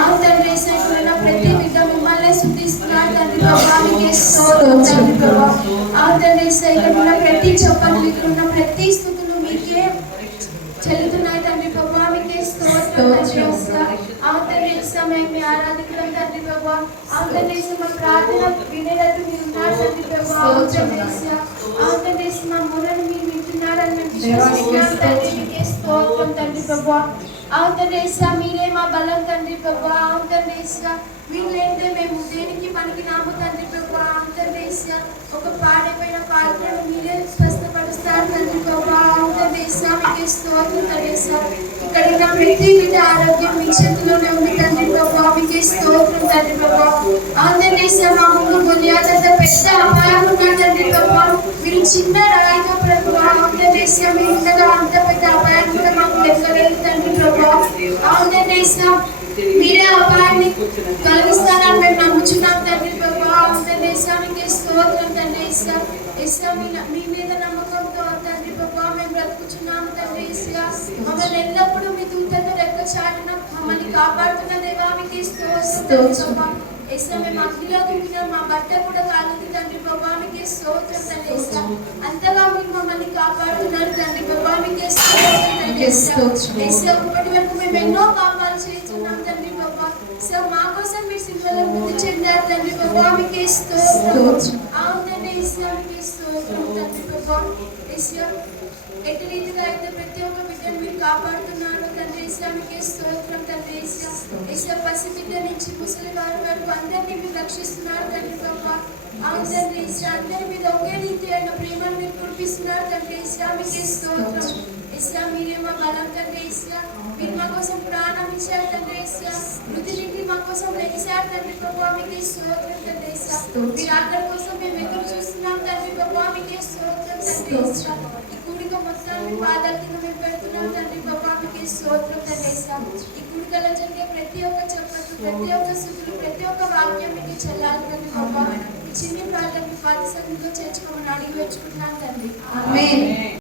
అవును తండ్రి, సైకున్న ప్రతి బిడ్డ మిమ్మల్ని స్తుతిస్తున్నారు తండ్రి ప్రభా, మీకే స్తోత్రం తండ్రి ప్రభా. అవును తండ్రి, సైకున్న ప్రతి చప్పట్లు ఇక్కడ ప్రతి స్తుతులు మీకే చెల్లుతున్నాయి తండ్రి ప్రభా, మీకే స్తోత్రం తండ్రి. అవును తండ్రి, సమయం మీ ఆరాధికులం తండ్రి ప్రభా. అవును తండ్రి, మా ప్రార్థన వినేటట్టు మీరు ఉన్నారు తండ్రి ప్రభా. అవును తండ్రి, మా మొరను మీరు వింటున్నారని మేము విశ్వసిస్తున్నాం తండ్రి, మీకే స్తోత్రం తండ్రి ప్రభా. అవును తండ్రి, మీరే మా బలం తండ్రి ప్రభా. అవును తండ్రి, మీరు లేదే మేము దేనికి మనకి నాము తండ్రి ప్రభా. అవును తండ్రి, ఒక పాడైపోయిన పాత్రను మీరే స్వస్థపరుస్తారు తండ్రి ప్రభా. అవును తండ్రి, మీకే స్తోత్రం తండ్రి. ఇక్కడ ఉన్న ప్రతి బిడ్డ ఆరోగ్యం మీ చేతిలోనే ఉంది తండ్రి ప్రభా, మీకే స్తోత్రం తండ్రి ప్రభా. అవును తండ్రి, మా ముందు గొలియాతంత పెద్ద అపాయం ఉన్న తండ్రి ప్రభా, మీరు చిన్న రాయిగా ప్రభా. అవును తండ్రి, మీరు ఉండగా అంత పెద్ద అపాయం కూడా మాకు లెక్కలేదు తండ్రి ప్రభా. అవును తండ్రి, మీరే అపాయాన్ని కలిగిస్తానని మేము నమ్ముచున్నాం తండ్రి ప్రభా. అవును తండ్రి, మీకే స్తోత్రం తండ్రి. మీ మీద నమ్మకంతో తండ్రి ప్రభా మేము బ్రతుకుచున్నాము తండ్రి. మమ్మల్ని ఎల్లప్పుడూ మీ దూతతో రెక్క చాటున మమ్మల్ని కాపాడుతున్న దేవా, మీకే స్తోత్రం. మేము అగ్నిలో దిగిన మా బట్ట కూడా కాలేదు తండ్రి ప్రభా, మీకే స్తోత్రం తండ్రి. అంతగా మీరు మమ్మల్ని కాపాడుతున్నారు తండ్రి ప్రభా, మీకే స్తోత్రం. ఇప్పటి వరకు మేము ఎన్నో పాపాలు చేస్తున్నాం తండ్రి ప్రభా. మా కోసం మీరు సిలువలో మృతి చెందారు తండ్రి ప్రభా, మీకే స్తోత్రం. అవును తండ్రి, మీకే స్తోత్రం తండ్రి ప్రభా. ఎట్టి రీతిగా అయితే ప్రతి ఒక్క బిడ్డను మీరు కాపాడుతున్నారు తండ్రి, మీకే స్తోత్రం తండ్రి. పసి బిడ్డ నుంచి ముసలి వారి వరకు అందరినీ మీరు రక్షిస్తున్నారు తండ్రి ప్రభా. అవును తండ్రి, అందరి మీద ఒకే రీతి అయిన ప్రేమను మీరు కురిపిస్తున్నారు తండ్రి, మీకే స్తోత్రం. మీరే మా బలం తండ్రి, మీరు మా కోసం ప్రాణం ఇచ్చారు తండ్రి, మృతి నుండి మా కోసం లేచారు తండ్రి ప్రభా, మీకే స్తోత్రం తండ్రి. మీరు అక్కడి కోసం మేము ఎదురు చూస్తున్నాం తండ్రి ప్రభా, మీకే స్తోత్రం తండ్రి. ఈ కూడిక మొత్తాన్ని పాదాల కింద మేము పెడుతున్నాం తండ్రి ప్రభా, మీకే స్తోత్రం తండ్రి. ఈ కూడికలో జరిగే ప్రతి ఒక్క చెప్పట్లు, ప్రతి ఒక్క స్థుతులు, ప్రతి ఒక్క వాక్యం మీకు చెల్లాలి తండ్రి ప్రభా. ఈ చిన్ని ప్రార్థన మీ పాద సన్నిధిలో చేర్చుకోమని అడిగి వేచుకుంటున్నాను తండ్రి. ఆమేన్.